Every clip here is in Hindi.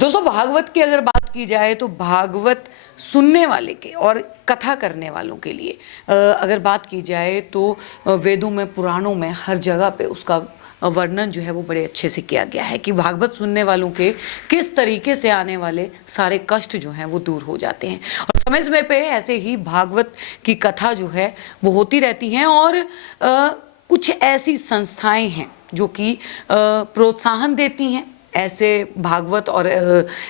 दोस्तों, भागवत की अगर बात की जाए तो भागवत सुनने वाले के और कथा करने वालों के लिए अगर बात की जाए तो वेदों में, पुराणों में हर जगह पे उसका वर्णन जो है वो बड़े अच्छे से किया गया है कि भागवत सुनने वालों के किस तरीके से आने वाले सारे कष्ट जो हैं वो दूर हो जाते हैं। और समय समय पे ऐसे ही भागवत की कथा जो है वो होती रहती हैं और कुछ ऐसी संस्थाएं हैं जो कि प्रोत्साहन देती हैं ऐसे भागवत और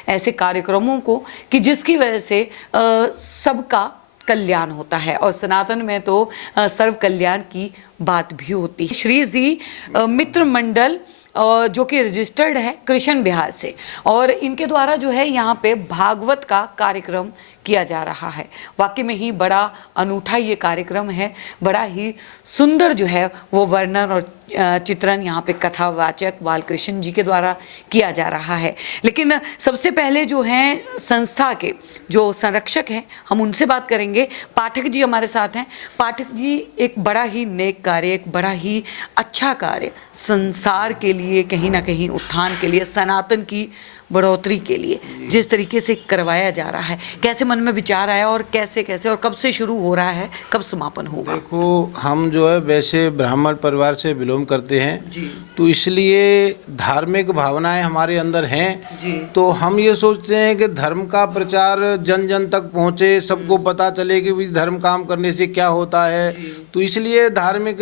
ऐसे कार्यक्रमों को कि जिसकी वजह से सबका कल्याण होता है। और सनातन में तो सर्व कल्याण की बात भी होती है। श्री जी मित्र मंडल जो कि रजिस्टर्ड है कृष्ण बिहार से, और इनके द्वारा जो है यहाँ पे भागवत का कार्यक्रम किया जा रहा है। वाकई में ही बड़ा अनूठा ये कार्यक्रम है, बड़ा ही सुंदर जो है वो वर्णन और चित्रण यहाँ पे कथावाचक बालकृष्ण जी के द्वारा किया जा रहा है। लेकिन सबसे पहले जो हैं संस्था के जो संरक्षक हैं हम उनसे बात करेंगे। पाठक जी हमारे साथ हैं। पाठक जी, एक बड़ा ही नेक कार्य, एक बड़ा ही अच्छा कार्य संसार के लिए, कहीं ना कहीं उत्थान के लिए, सनातन की बढ़ोतरी के लिए जिस तरीके से करवाया जा रहा है, कैसे मन में विचार आया और कैसे कैसे और कब से शुरू हो रहा है, कब समापन होगा? देखो, हम जो है वैसे ब्राह्मण परिवार से बिलोंग करते हैं जी। तो इसलिए धार्मिक भावनाएं हमारे अंदर हैं जी। तो हम ये सोचते हैं कि धर्म का प्रचार जन जन तक पहुँचे, सबको पता चले कि भाई धर्म काम करने से क्या होता है। तो इसलिए धार्मिक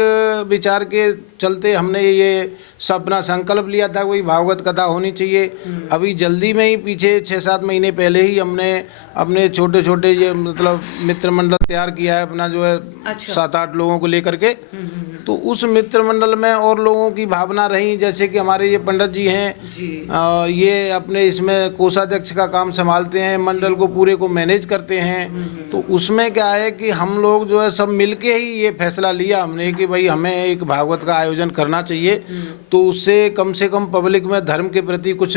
विचार के चलते हमने ये अपना संकल्प लिया था कि भागवत कथा होनी चाहिए। अभी जल्दी में ही पीछे 6-7 महीने पहले ही हमने अपने छोटे छोटे ये मतलब मित्र मंडल तैयार किया है अपना, जो है 7-8 लोगों को लेकर के। तो उस मित्र मंडल में और लोगों की भावना रही, जैसे कि हमारे ये पंडित जी हैं, ये अपने इसमें कोषाध्यक्ष का काम संभालते हैं, मंडल को पूरे को मैनेज करते हैं। तो उसमें क्या है कि हम लोग जो है सब मिलके ही ये फैसला लिया हमने कि भाई हमें एक भागवत का आयोजन करना चाहिए। तो उससे कम से कम पब्लिक में धर्म के प्रति कुछ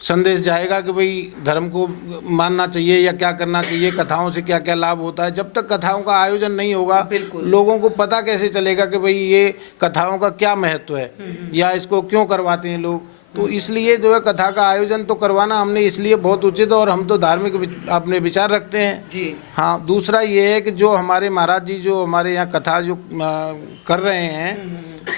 संदेश जाएगा कि भाई धर्म को मानना चाहिए या क्या करना चाहिए, कथाओं से क्या क्या लाभ होता है। जब तक कथाओं का आयोजन नहीं होगा लोगों को पता कैसे चलेगा कि भाई ये कथाओं का क्या महत्व है या इसको क्यों करवाते हैं लोग। तो इसलिए जो है कथा का आयोजन तो करवाना हमने इसलिए बहुत उचित, और हम तो धार्मिक अपने विचार रखते हैं जी। हाँ, दूसरा ये है कि जो हमारे महाराज जी जो हमारे यहाँ कथा जो कर रहे हैं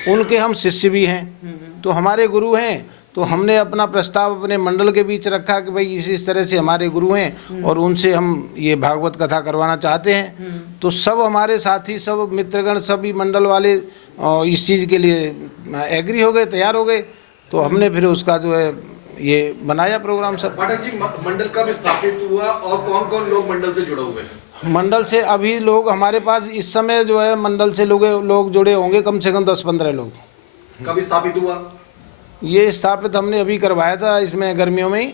उनके हम शिष्य भी हैं, तो हमारे गुरु हैं। तो हमने अपना प्रस्ताव अपने मंडल के बीच रखा कि भाई इस तरह से हमारे गुरु हैं और उनसे हम ये भागवत कथा करवाना चाहते हैं। तो सब हमारे साथी, सब मित्रगण, सभी मंडल वाले इस चीज़ के लिए एग्री हो गए, तैयार हो गए। तो हमने फिर उसका जो है ये बनाया प्रोग्राम सब। पाठक जी, मंडल कब स्थापित हुआ और कौन कौन लोग मंडल से जुड़े हुए हैं? मंडल से अभी लोग हमारे पास इस समय जो है मंडल से लोग जुड़े होंगे कम से कम 10-15 लोग। कब स्थापित हुआ? ये स्थापित हमने अभी करवाया था, इसमें गर्मियों में ही,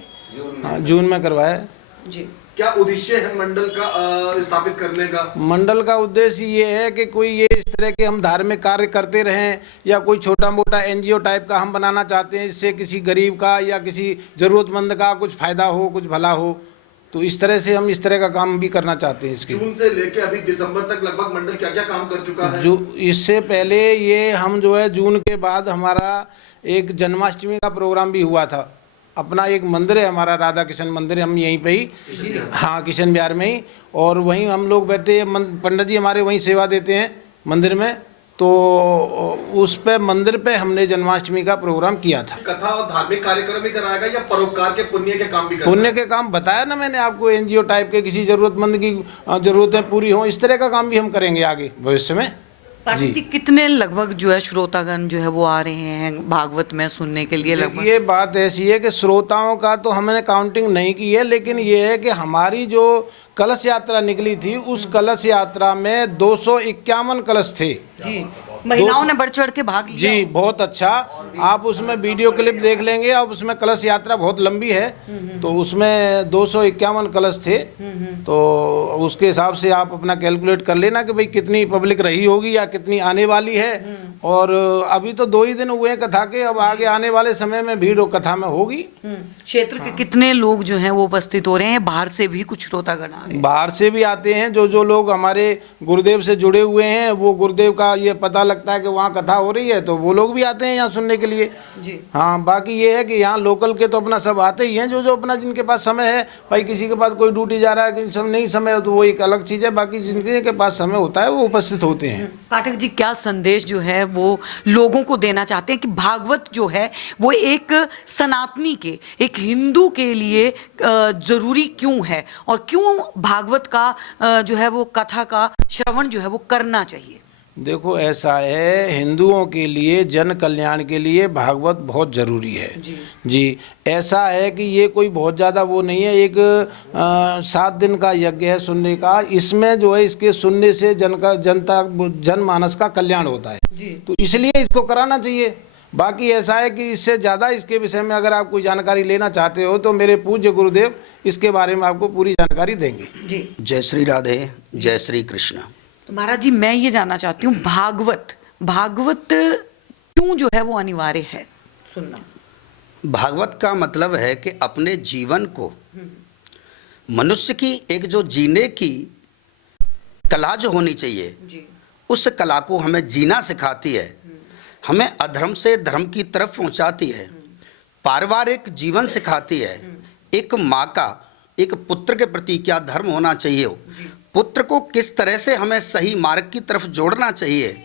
जून में करवाया जी। क्या उद्देश्य है मंडल का स्थापित करने का? मंडल का उद्देश्य ये है कि कोई ये इस तरह के हम धार्मिक कार्य करते रहें या कोई छोटा मोटा एनजीओ टाइप का हम बनाना चाहते हैं, इससे किसी गरीब का या किसी ज़रूरतमंद का कुछ फ़ायदा हो, कुछ भला हो। तो इस तरह से हम इस तरह का काम भी करना चाहते हैं। इसके जून से लेके अभी दिसंबर तक लगभग मंडल क्या क्या काम कर चुका है? जो इससे पहले ये हम जो है जून के बाद हमारा एक जन्माष्टमी का प्रोग्राम भी हुआ था। अपना एक मंदिर है हमारा, राधा कृष्ण मंदिर, हम यहीं पे ही, हाँ, किशन बिहार में ही, और वहीं हम लोग बैठते हैं। पंडित जी हमारे वहीं सेवा देते हैं मंदिर में। तो उस पे मंदिर पे हमने जन्माष्टमी का प्रोग्राम किया था। कथा और धार्मिक कार्यक्रम भी कराएगा या परोपकार के पुण्य के काम भी कराएगा? पुण्य के काम बताया ना मैंने आपको, एनजीओ टाइप के, किसी जरूरतमंद की जरूरतें पूरी हों, इस तरह का काम भी हम करेंगे आगे भविष्य में। जी, कितने लगभग जो है श्रोतागण जो है वो आ रहे हैं भागवत में सुनने के लिए? लगभग ये बात ऐसी है कि श्रोताओं का तो हमने काउंटिंग नहीं की है, लेकिन ये है कि हमारी जो कलश यात्रा निकली थी उस कलश यात्रा में 251 कलश थे जी। महिलाओं ने बढ़ चढ़ के भाग लिया जी, बहुत अच्छा। आप उसमें वीडियो क्लिप देख लेंगे, अब उसमें कलश यात्रा बहुत लंबी है, तो उसमें 251 कलश थे। तो उसके हिसाब से आप अपना कैलकुलेट कर लेना कि भाई कितनी पब्लिक रही होगी या कितनी आने वाली है। और अभी तो 2 ही दिन हुए हैं कथा के, अब आगे आने वाले समय में भीड़ कथा में होगी। क्षेत्र के कितने लोग जो हैं वो उपस्थित हो रहे हैं? बाहर से भी कुछ श्रोतागण आ रहे हैं? बाहर से भी आते हैं, जो लोग हमारे गुरुदेव से जुड़े हुए हैं वो गुरुदेव का ये पता लगा लगता है कि वहाँ कथा हो रही है तो वो लोग भी आते हैं यहाँ सुनने के लिए जी। हाँ, बाकी ये है कि यहाँ लोकल के तो अपना सब आते ही हैं, जो जो अपना जिनके पास समय है। भाई किसी के पास कोई ड्यूटी जा रहा है, किसी समय नहीं समय है तो वो एक अलग चीज़ है, बाकी जिनके के पास समय होता है वो उपस्थित होते हैं। पाठक जी, क्या संदेश जो है वो लोगों को देना चाहते हैं कि भागवत जो है वो एक सनातनी के, एक हिंदू के लिए जरूरी क्यों है, और क्यों भागवत का जो है वो कथा का श्रवण जो है वो करना चाहिए? देखो ऐसा है, हिंदुओं के लिए जन कल्याण के लिए भागवत बहुत ज़रूरी है जी। ऐसा है कि ये कोई बहुत ज़्यादा वो नहीं है, एक 7 दिन का यज्ञ है सुनने का। इसमें जो है इसके सुनने से जनमानस का कल्याण होता है जी। तो इसलिए इसको कराना चाहिए। बाकी ऐसा है कि इससे ज़्यादा इसके विषय में अगर आप कोई जानकारी लेना चाहते हो तो मेरे पूज्य गुरुदेव इसके बारे में आपको पूरी जानकारी देंगे जी। जय श्री राधे, जय श्री कृष्ण। तो महाराज जी, मैं ये जानना चाहती हूँ, भागवत क्यों जो है वो अनिवार्य है सुनना? भागवत का मतलब है कि अपने जीवन को, मनुष्य की एक जो जीने की कला जो होनी चाहिए जी, उस कला को हमें जीना सिखाती है, हमें अधर्म से धर्म की तरफ पहुंचाती है, पारिवारिक जीवन सिखाती है। एक माँ का एक पुत्र के प्रति क्या धर्म होना चाहिए, पुत्र को किस तरह से हमें सही मार्ग की तरफ जोड़ना चाहिए,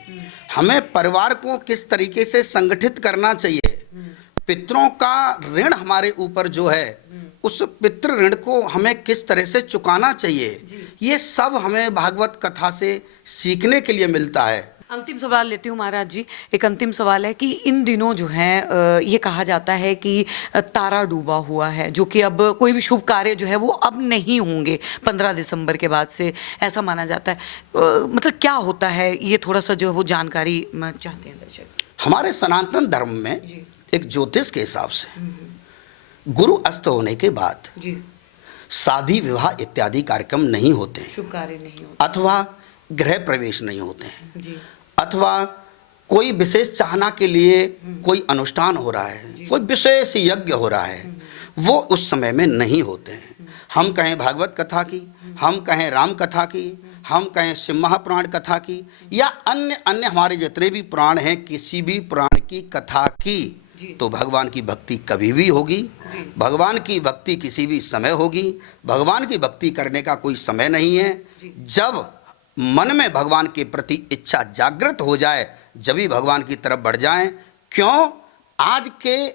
हमें परिवार को किस तरीके से संगठित करना चाहिए, पितरों का ऋण हमारे ऊपर जो है उस पितृ ऋण को हमें किस तरह से चुकाना चाहिए, ये सब हमें भागवत कथा से सीखने के लिए मिलता है। अंतिम सवाल लेती हूँ महाराज जी। एक अंतिम सवाल है कि इन दिनों जो है ये कहा जाता है कि तारा डूबा हुआ है, जो कि अब कोई भी शुभ कार्य जो है वो अब नहीं होंगे 15 दिसंबर के बाद से, ऐसा माना जाता है। मतलब क्या होता है ये, थोड़ा सा जो है वो जानकारी चाहते हैं दर्शक। हमारे सनातन धर्म में एक ज्योतिष के हिसाब से गुरु अस्त होने के बाद शादी विवाह इत्यादि कार्यक्रम नहीं होते हैं, शुभ कार्य नहीं होते, अथवा गृह प्रवेश नहीं होते हैं, अथवा कोई विशेष चाहना के लिए कोई अनुष्ठान हो रहा है, कोई विशेष यज्ञ हो रहा है, वो उस समय में नहीं होते हैं। हम कहें भागवत कथा की, हम कहें राम कथा की, हम कहें शिव महापुराण कथा की, या अन्य हमारे जितने भी पुराण हैं, किसी भी पुराण की कथा की, तो भगवान की भक्ति कभी भी होगी। भगवान की भक्ति किसी भी समय होगी। भगवान की भक्ति करने का कोई समय नहीं है। जब मन में भगवान के प्रति इच्छा जागृत हो जाए, जब ही भगवान की तरफ बढ़ जाएं। क्यों? आज के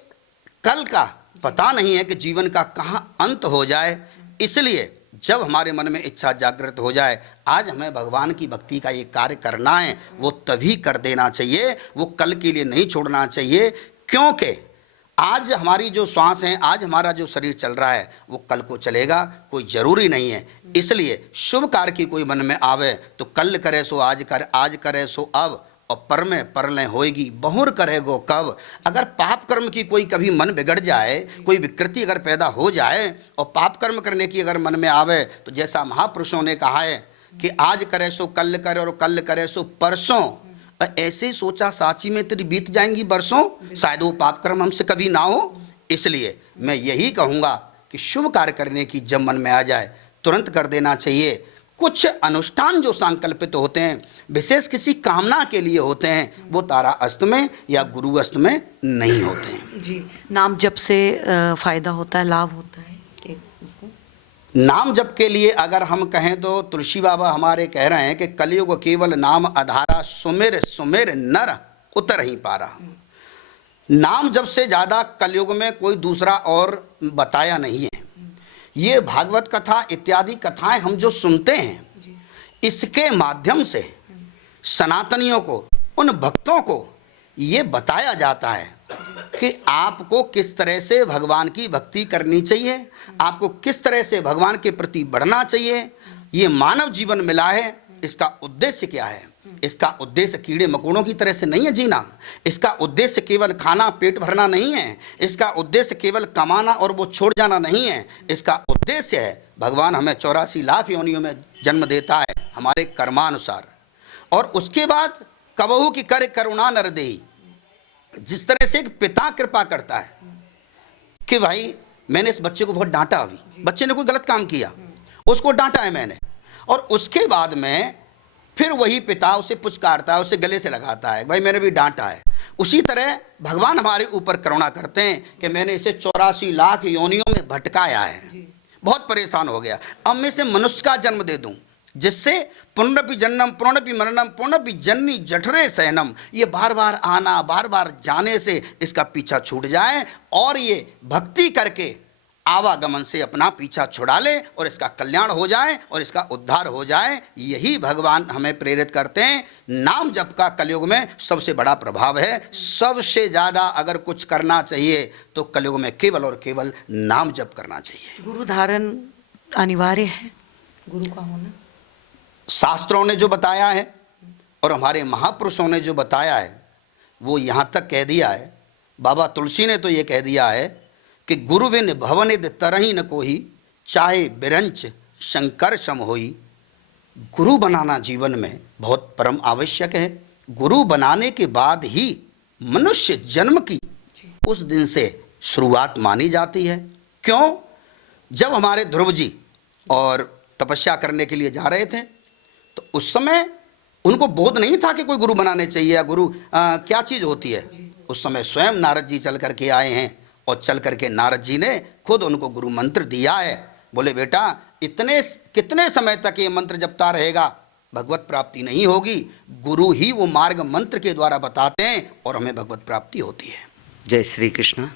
कल का पता नहीं है कि जीवन का कहाँ अंत हो जाए, इसलिए जब हमारे मन में इच्छा जागृत हो जाए, आज हमें भगवान की भक्ति का ये कार्य करना है, वो तभी कर देना चाहिए, वो कल के लिए नहीं छोड़ना चाहिए। क्योंकि आज हमारी जो श्वास है, आज हमारा जो शरीर चल रहा है, वो कल को चलेगा, कोई ज़रूरी नहीं है। इसलिए शुभ कार्य की कोई मन में आवे तो कल करे सो आज कर, आज करे सो अब, और पर में परलें होएगी बहुर करेगो कब। अगर पाप कर्म की कोई कभी मन बिगड़ जाए, कोई विकृति अगर पैदा हो जाए और पाप कर्म करने की अगर मन में आवे, तो जैसा महापुरुषों ने कहा है कि आज करे सो कल करे और कल करे सो परसों, ऐसे ही सोचा साची में तेरी बीत जाएंगी बरसों, शायद वो पाप कर्म हमसे कभी ना हो। इसलिए मैं यही कहूँगा कि शुभ कार्य करने की जब मन में आ जाए तुरंत कर देना चाहिए। कुछ अनुष्ठान जो संकल्पित होते हैं, विशेष किसी कामना के लिए होते हैं, वो तारा अस्त में या गुरु अस्त में नहीं होते हैं जी। नाम जप से फायदा होता है, लाभ होता है उसको? नाम जप के लिए अगर हम कहें तो तुलसी बाबा हमारे कह रहे हैं कि कलयुग केवल नाम आधारा, सुमिर सुमिर नर उतर ही पारा। नाम जप से ज़्यादा कलयुग में कोई दूसरा और बताया नहीं है। ये भागवत कथा इत्यादि कथाएं हम जो सुनते हैं, इसके माध्यम से सनातनियों को, उन भक्तों को ये बताया जाता है कि आपको किस तरह से भगवान की भक्ति करनी चाहिए, आपको किस तरह से भगवान के प्रति बढ़ना चाहिए। ये मानव जीवन मिला है, इसका उद्देश्य क्या है? इसका उद्देश्य कीड़े मकोड़ों की तरह से नहीं है जीना। इसका उद्देश्य केवल खाना पेट भरना नहीं है। इसका उद्देश्य केवल कमाना और वो छोड़ जाना नहीं है। इसका उद्देश्य है, भगवान हमें 84 लाख योनियों में जन्म देता है हमारे कर्मानुसार, और उसके बाद कबहू की कर करुणा नर देही। जिस तरह से एक पिता कृपा करता है कि भाई मैंने इस बच्चे को बहुत डांटा, अभी बच्चे ने कोई गलत काम किया, उसको डांटा है मैंने, और उसके बाद में फिर वही पिता उसे पुचकारता है, उसे गले से लगाता है, भाई मैंने भी डांटा है। उसी तरह भगवान हमारे ऊपर करुणा करते हैं कि मैंने इसे 84 लाख योनियों में भटकाया है, बहुत परेशान हो गया, अब मैं इसे मनुष्य का जन्म दे दूं जिससे पुनरपि जन्मम पुनरपि मरणम पुनरपि जन्नी जठरे सहनम, ये बार बार आना बार बार जाने से इसका पीछा छूट जाए और ये भक्ति करके आवागमन से अपना पीछा छुड़ा ले और इसका कल्याण हो जाए और इसका उद्धार हो जाए। यही भगवान हमें प्रेरित करते हैं। नाम जप का कलयुग में सबसे बड़ा प्रभाव है। सबसे ज़्यादा अगर कुछ करना चाहिए तो कलयुग में केवल और केवल नाम जप करना चाहिए। गुरु धारण अनिवार्य है, गुरु का होना। शास्त्रों ने जो बताया है और हमारे महापुरुषों ने जो बताया है वो यहाँ तक कह दिया है। बाबा तुलसी ने तो ये कह दिया है कि गुरु बिन भवनिद तरही न कोई, चाहे बिरंच शंकर सम होई। गुरु बनाना जीवन में बहुत परम आवश्यक है। गुरु बनाने के बाद ही मनुष्य जन्म की उस दिन से शुरुआत मानी जाती है। क्यों? जब हमारे ध्रुव जी और तपस्या करने के लिए जा रहे थे तो उस समय उनको बोध नहीं था कि कोई गुरु बनाने चाहिए या गुरु क्या चीज़ होती है। उस समय स्वयं नारद जी चल करके आए हैं और चल करके नारद जी ने खुद उनको गुरु मंत्र दिया है। बोले बेटा कितने समय तक ये मंत्र जपता रहेगा, भगवत प्राप्ति नहीं होगी। गुरु ही वो मार्ग मंत्र के द्वारा बताते हैं और हमें भगवत प्राप्ति होती है। जय श्री कृष्ण।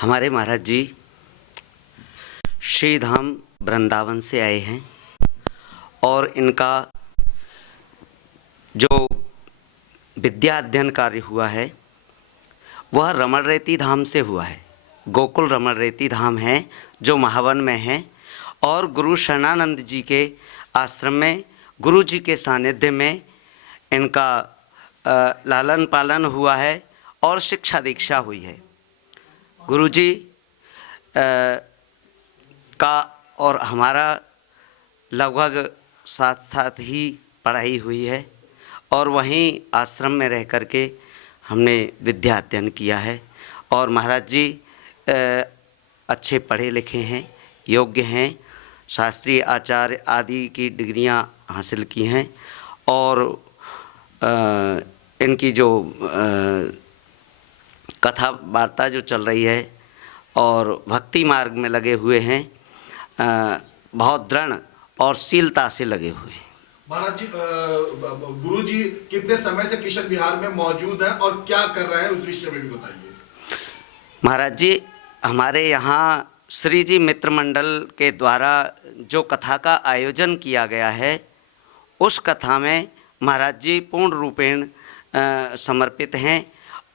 हमारे महाराज जी श्री धाम वृंदावन से आए हैं और इनका जो विद्या अध्ययन कार्य हुआ है वह रमण रेती धाम से हुआ है। गोकुल रमण रेती धाम है जो महावन में है और गुरु शरणानंद जी के आश्रम में गुरु जी के सानिध्य में इनका लालन पालन हुआ है और शिक्षा दीक्षा हुई है। गुरु जी का और हमारा लगभग साथ साथ ही पढ़ाई हुई है और वहीं आश्रम में रह कर के हमने विद्या अध्ययन किया है। और महाराज जी अच्छे पढ़े लिखे हैं, योग्य हैं, शास्त्रीय आचार्य आदि की डिग्रियां हासिल की हैं और इनकी जो कथा वार्ता जो चल रही है और भक्ति मार्ग में लगे हुए हैं, बहुत दृढ़ और शीलता से लगे हुए हैं। महाराज जी, गुरु जी कितने समय से किशन विहार में मौजूद हैं और क्या कर रहे हैं उस विषय में भी बताइए। महाराज जी हमारे यहाँ श्री जी मित्र मंडल के द्वारा जो कथा का आयोजन किया गया है उस कथा में महाराज जी पूर्ण रूपेण समर्पित हैं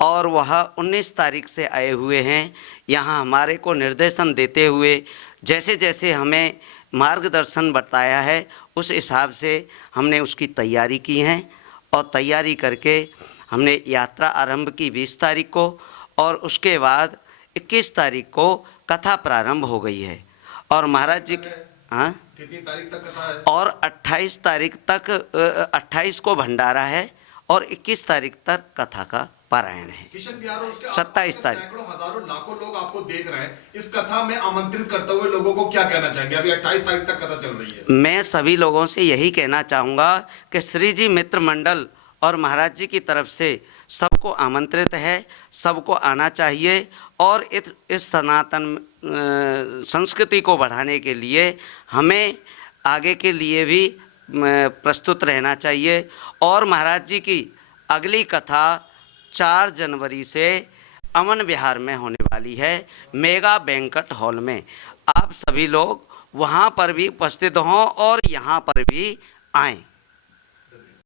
और वह 19 तारीख से आए हुए हैं। यहाँ हमारे को निर्देशन देते हुए जैसे जैसे हमें मार्गदर्शन बताया है उस हिसाब से हमने उसकी तैयारी की है और तैयारी करके हमने यात्रा आरंभ की 20 तारीख को और उसके बाद 21 तारीख को कथा प्रारंभ हो गई है। और महाराज जी हाँ कितनी तारीख तक कथा है? और 28 तारीख तक 28 को भंडारा है और 21 तारीख तक कथा का पारायण है। किशन विहार और उसके 27 तारीख। सैकड़ों हजारों लाखों लोग आपको देख रहे हैं, इस कथा में आमंत्रित करते हुए लोगों को क्या कहना चाहेंगे? अभी 28 तारीख तक कथा चल रही है। मैं सभी लोगों से यही कहना चाहूँगा कि श्री जी मित्र मंडल और महाराज जी की तरफ से सबको आमंत्रित है, सबको आना चाहिए और इस सनातन संस्कृति को बढ़ाने के लिए हमें आगे के लिए भी प्रस्तुत रहना चाहिए। और महाराज जी की अगली कथा 4 जनवरी से अमन विहार में होने वाली है, मेगा बैंक्वेट हॉल में। आप सभी लोग वहाँ पर भी उपस्थित हों और यहाँ पर भी आएं।